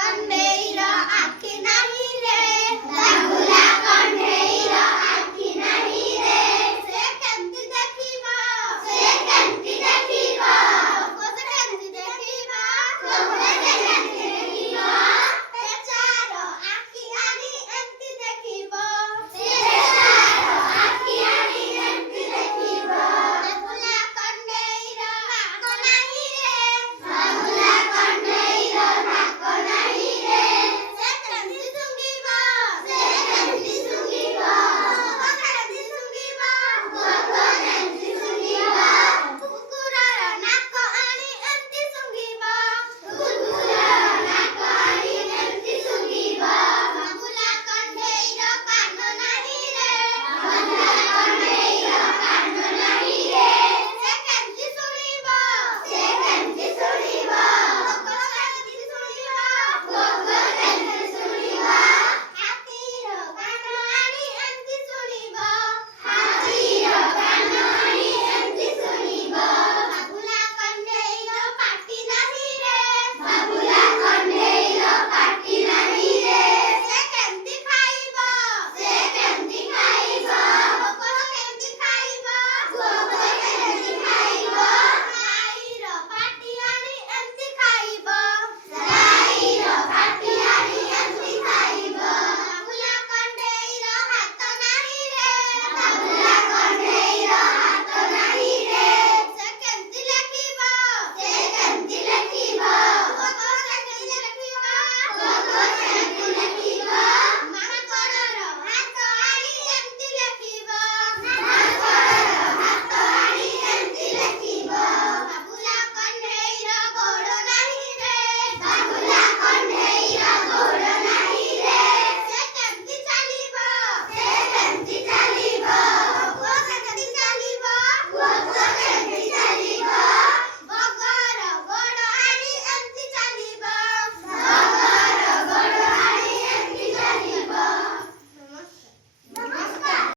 କଣ୍ଢେଇର ଆଖି ନାହିଁ ରେ ବାବୁଲା କଣ୍ଢେଇର ଆଖି ନାହିଁ ରେ ସେ କେମିତି ଦେଖିବ ସେ କେମିତି ଦେଖିବ ସେ କେମିତି ଦେଖିବ ସେ କେମିତି ଦେଖିବ ଚାର ଆଖି ଆଣି ଏମିତି ଦେଖିବ ସେ ଚାର ଆଖି ଆଣି ଏମିତି ଦେଖିବ ବାବୁଲା କଣ୍ଢେଇର ନାକ ନାହିଁ ରେ ବାବୁଲା କଣ୍ଢେଇର ନାକ ନାହିଁ ରେ ସେ କେମିତି ଶୁଙ୍ଘିବ ସେ କେମିତି ଶୁଙ୍ଘିବ କେମିତି ଶୁଙ୍ଘିବ କେମିତି ଶୁଙ୍ଘିବ କୁକୁରର ନାକ ଆଣି ଏମିତି ଶୁଙ୍ଘିବ କୁକୁରର ନାକ ଆଣି ଏମିତି ଶୁଙ୍ଘିବ ବାବୁଲା କଣ୍ଢେଇର କାନ ନାହିଁ ରେ ବାବୁଲା କଣ୍ଢେଇର କାନ ନାହିଁ ରେ ସେ କେମିତି ଶୁଣିବ ସେ କେମିତି ଶୁଣିବ କେମିତି ଶୁଣିବ